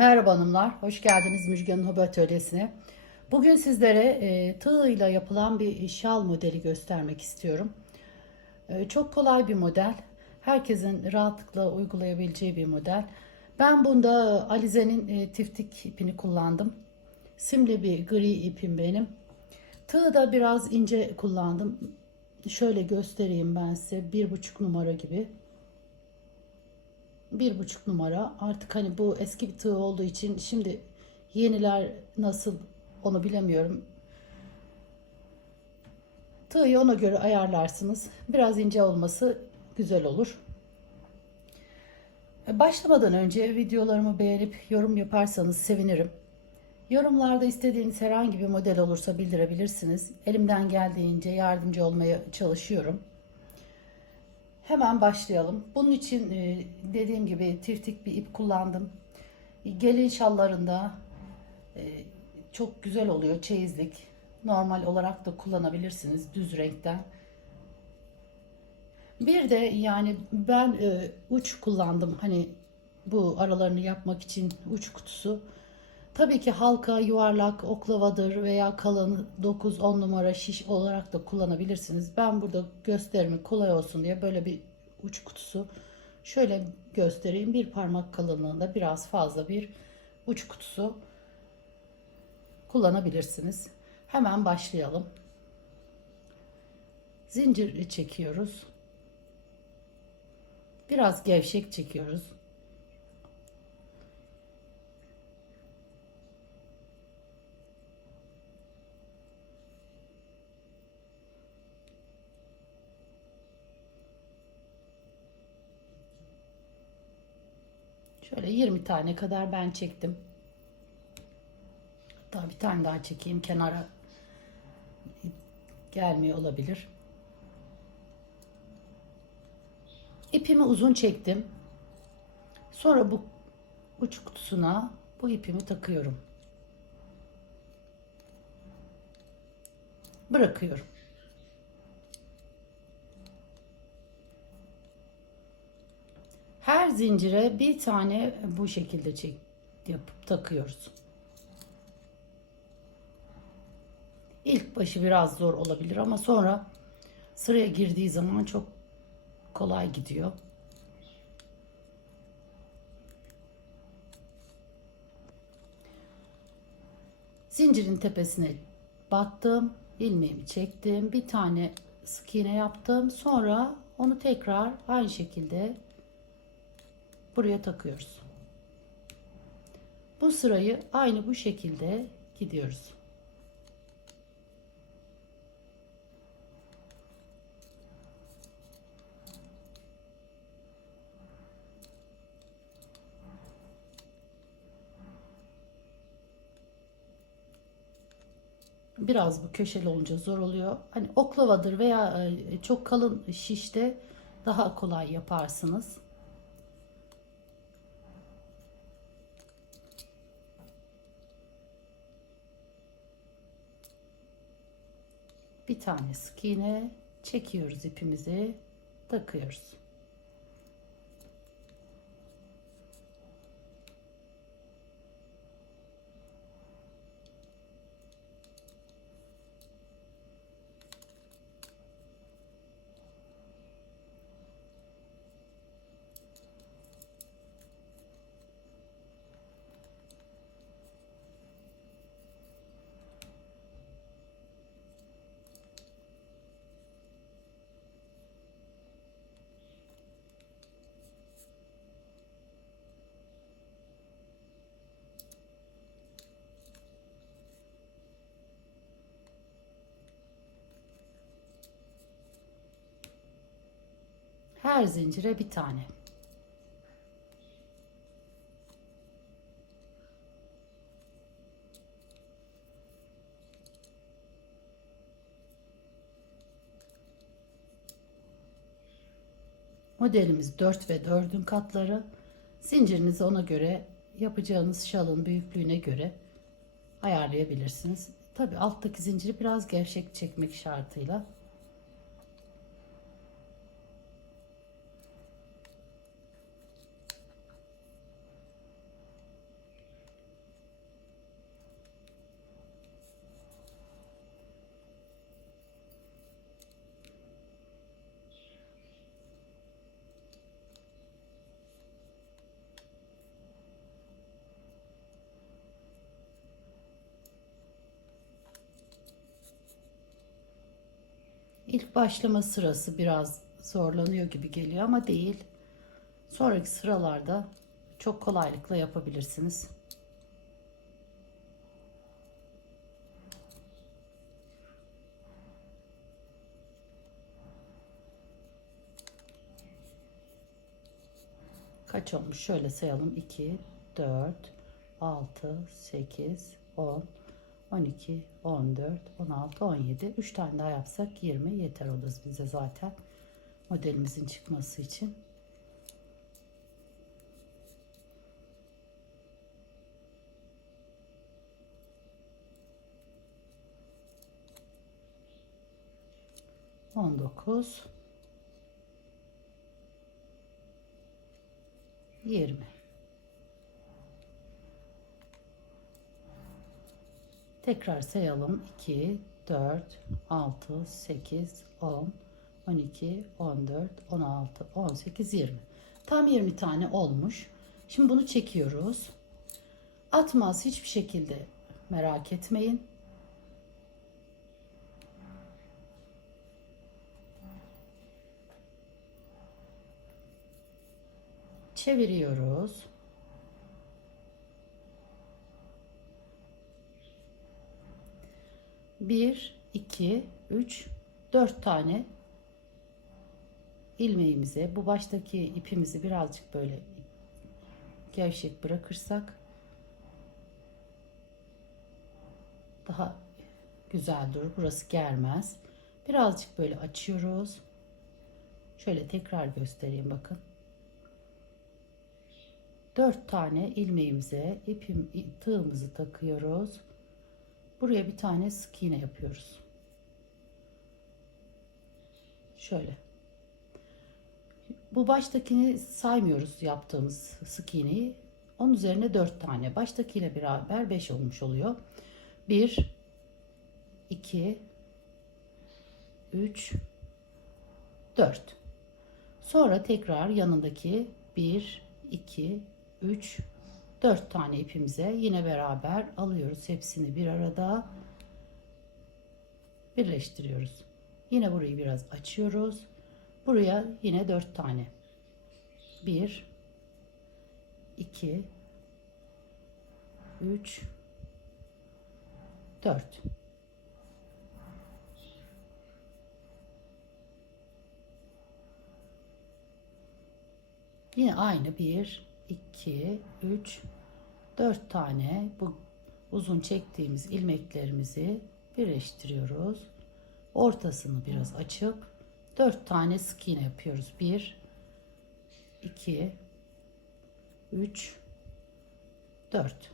Merhaba hanımlar, hoş geldiniz Müjgan'ın Hobi Atölyesi'ne. Bugün sizlere e, tığ ile yapılan bir şal modeli göstermek istiyorum. E, çok kolay bir model. Herkesin rahatlıkla uygulayabileceği bir model. Ben bunda Alize'nin e, tiftik ipini kullandım. Simli bir gri ipim benim. Tığı da biraz ince kullandım. Şöyle göstereyim ben size. Bir buçuk numara gibi bir buçuk numara. Artık hani bu eski bir tığ olduğu için şimdi yeniler nasıl onu bilemiyorum. Tığı ona göre ayarlarsınız. Biraz ince olması güzel olur. Başlamadan önce videolarımı beğenip yorum yaparsanız sevinirim. Yorumlarda istediğiniz herhangi bir model olursa bildirebilirsiniz. Elimden geldiğince yardımcı olmaya çalışıyorum. Hemen başlayalım. Bunun için e, dediğim gibi tiftik bir ip kullandım. Gelin şallarında e, çok güzel oluyor çeyizlik. Normal olarak da kullanabilirsiniz düz renkten. Bir de yani ben e, uç kullandım. Hani bu aralarını yapmak için uç kutusu. Tabii ki halka, yuvarlak, oklavadır veya kalın 9-10 numara şiş olarak da kullanabilirsiniz. Ben burada gösterimi kolay olsun diye böyle bir uç kutusu şöyle göstereyim. Bir parmak kalınlığında biraz fazla bir uç kutusu kullanabilirsiniz. Hemen başlayalım. Zincir çekiyoruz. Biraz gevşek çekiyoruz. Şöyle 20 tane kadar ben çektim. Hatta bir tane daha çekeyim kenara gelmiyor olabilir. İpimi uzun çektim. Sonra bu uç kutusuna bu ipimi takıyorum. Bırakıyorum. Her zincire bir tane bu şekilde çek yapıp takıyoruz. İlk başı biraz zor olabilir ama sonra sıraya girdiği zaman çok kolay gidiyor. Zincirin tepesine battım, ilmeğimi çektim, bir tane sık iğne yaptım. Sonra onu tekrar aynı şekilde buraya takıyoruz. Bu sırayı aynı bu şekilde gidiyoruz. Biraz bu köşeli olunca zor oluyor. Hani oklavadır veya e, çok kalın şişte daha kolay yaparsınız. Bir tane sık iğne çekiyoruz ipimizi takıyoruz. Her zincire bir tane. Modelimiz 4 ve 4'ün katları. Zincirinizi ona göre yapacağınız şalın büyüklüğüne göre ayarlayabilirsiniz. Tabi alttaki zinciri biraz gevşek çekmek şartıyla. İlk başlama sırası biraz zorlanıyor gibi geliyor ama değil. Sonraki sıralarda çok kolaylıkla yapabilirsiniz. Kaç olmuş? Şöyle sayalım. 2, 4, 6, 8, 10, 12, 14, 16, 17. 3 tane daha yapsak 20 yeter o da bize zaten. Modelimizin çıkması için. On dokuz. Yirmi. Tekrar sayalım. 2, 4, 6, 8, 10, 12, 14, 16, 18, 20. Tam 20 tane olmuş. Şimdi bunu çekiyoruz. Atmaz hiçbir şekilde merak etmeyin. Çeviriyoruz. Bir, iki, üç, dört tane ilmeğimize bu baştaki ipimizi birazcık böyle gevşek bırakırsak daha güzel durur. Burası germez. Birazcık böyle açıyoruz. Şöyle tekrar göstereyim bakın. 4 tane ilmeğimize ipim tığımızı takıyoruz. Buraya bir tane sık iğne yapıyoruz. Şöyle. Bu baştakini saymıyoruz yaptığımız sık iğneyi. Onun üzerine 4 tane. Baştakiyle beraber 5 olmuş oluyor. 1 2 3 4 Sonra tekrar yanındaki 1 2 3 4 tane ipimize yine beraber alıyoruz. Hepsini bir arada birleştiriyoruz. Yine burayı biraz açıyoruz. Buraya yine 4 tane. 1 2 3 4 Yine aynı 1 2 3 4 tane bu uzun çektiğimiz ilmeklerimizi birleştiriyoruz. Ortasını biraz açıp 4 tane sık iğne yapıyoruz. 1 2 3 4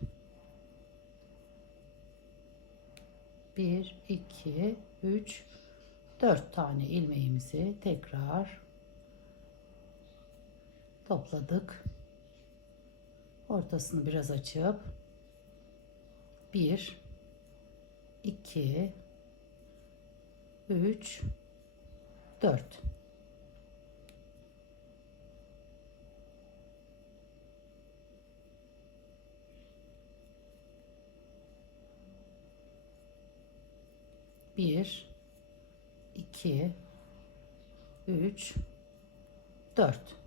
1 2 3 4 tane ilmeğimizi tekrar topladık. Ortasını biraz açıp 1 2 3 4 1 2 3 4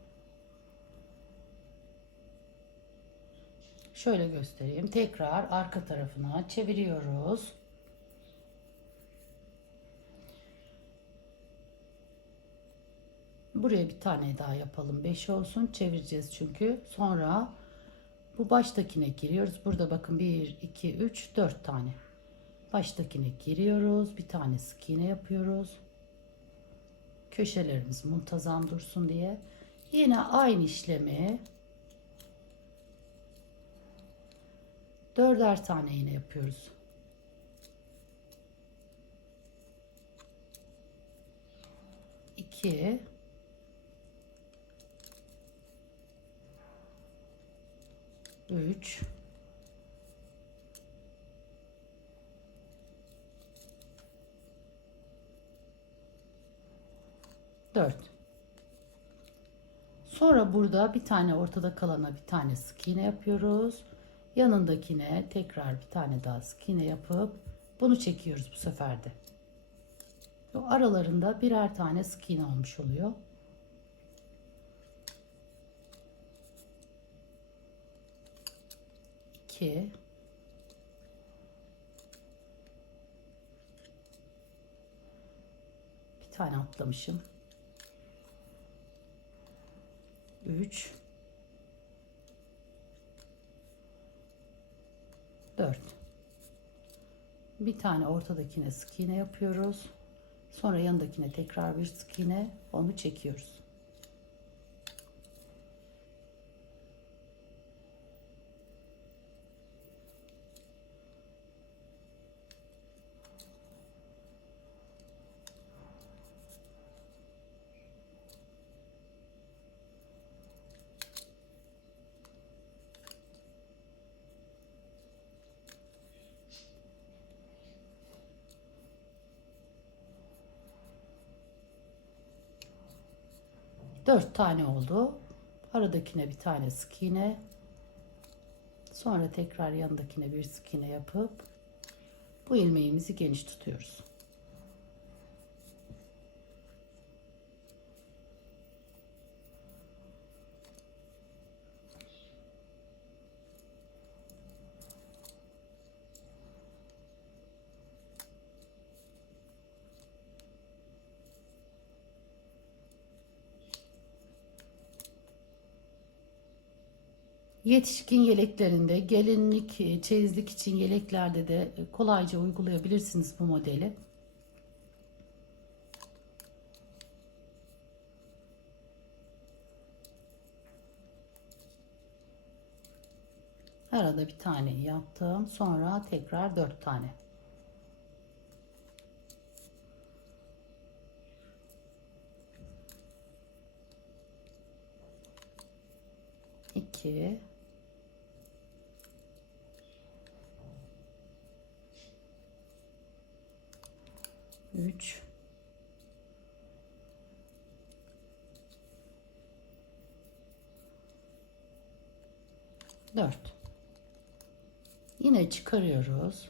Şöyle göstereyim. Tekrar arka tarafına çeviriyoruz. Buraya bir tane daha yapalım. 5 olsun. Çevireceğiz çünkü. Sonra bu baştakine giriyoruz. Burada bakın 1, 2, 3, 4 tane. Baştakine giriyoruz. Bir tane sık iğne yapıyoruz. Köşelerimiz muntazam dursun diye. Yine aynı işlemi dörder tane iğne yapıyoruz. İki, üç, dört. Sonra burada bir tane ortada kalana bir tane sık iğne yapıyoruz. Yanındakine tekrar bir tane daha sık iğne yapıp bunu çekiyoruz bu sefer de. O aralarında birer tane sık iğne olmuş oluyor. İki. Bir tane atlamışım. Üç. Dört. Bir tane ortadakine sık iğne yapıyoruz. Sonra yanındakine tekrar bir sık iğne onu çekiyoruz. Dört tane oldu. Aradakine bir tane sık iğne. Sonra tekrar yanındakine bir sık iğne yapıp bu ilmeğimizi geniş tutuyoruz. Yetişkin yeleklerinde, gelinlik, e, çeyizlik için yeleklerde de e, kolayca uygulayabilirsiniz bu modeli. Arada bir tane yaptım. Sonra tekrar dört tane. İki. Üç. Dört. Yine çıkarıyoruz.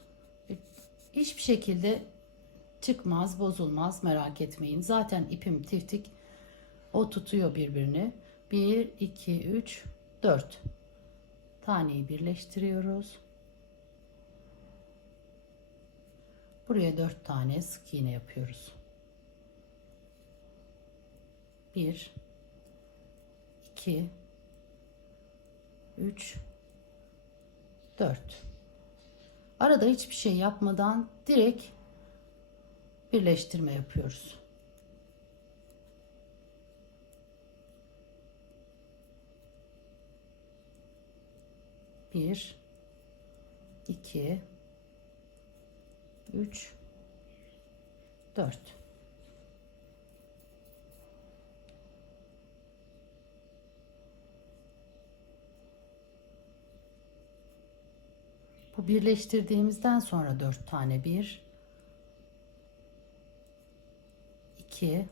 Hiçbir şekilde çıkmaz, bozulmaz merak etmeyin. Zaten ipim tiftik. O tutuyor birbirini. 1, 2, 3, 4 taneyi birleştiriyoruz. Buraya 4 tane sık iğne yapıyoruz. 1 2 3 4 Arada hiçbir şey yapmadan direkt birleştirme yapıyoruz. Bir, iki, üç, dört. Bu birleştirdiğimizden sonra dört tane bir, iki,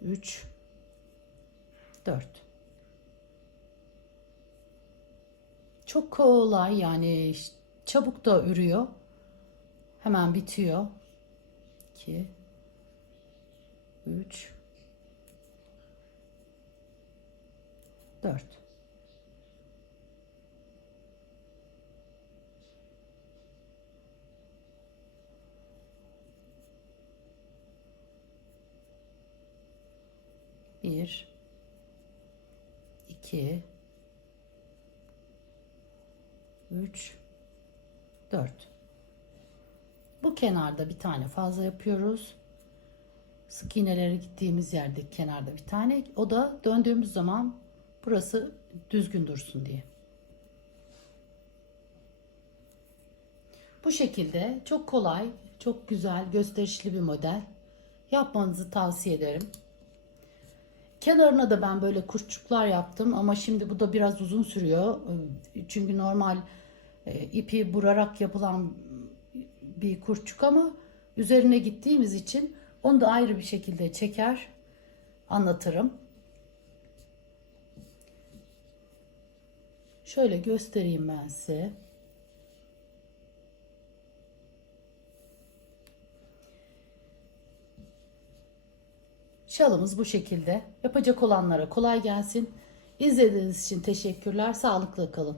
üç, dört. Çok kolay yani çabuk da ürüyor. Hemen bitiyor. 2 3 4 1 2 3 4 bu kenarda bir tane fazla yapıyoruz. Sık iğnelere gittiğimiz yerde kenarda bir tane. O da döndüğümüz zaman burası düzgün dursun diye. Bu şekilde çok kolay çok güzel gösterişli bir model. Yapmanızı tavsiye ederim Kenarına da ben böyle kurçuklar yaptım ama şimdi bu da biraz uzun sürüyor. Çünkü normal e, ipi burarak yapılan bir kurçuk ama üzerine gittiğimiz için onu da ayrı bir şekilde çeker anlatırım. Şöyle göstereyim ben size. Şalımız bu şekilde. Yapacak olanlara kolay gelsin. İzlediğiniz için teşekkürler. Sağlıklı kalın.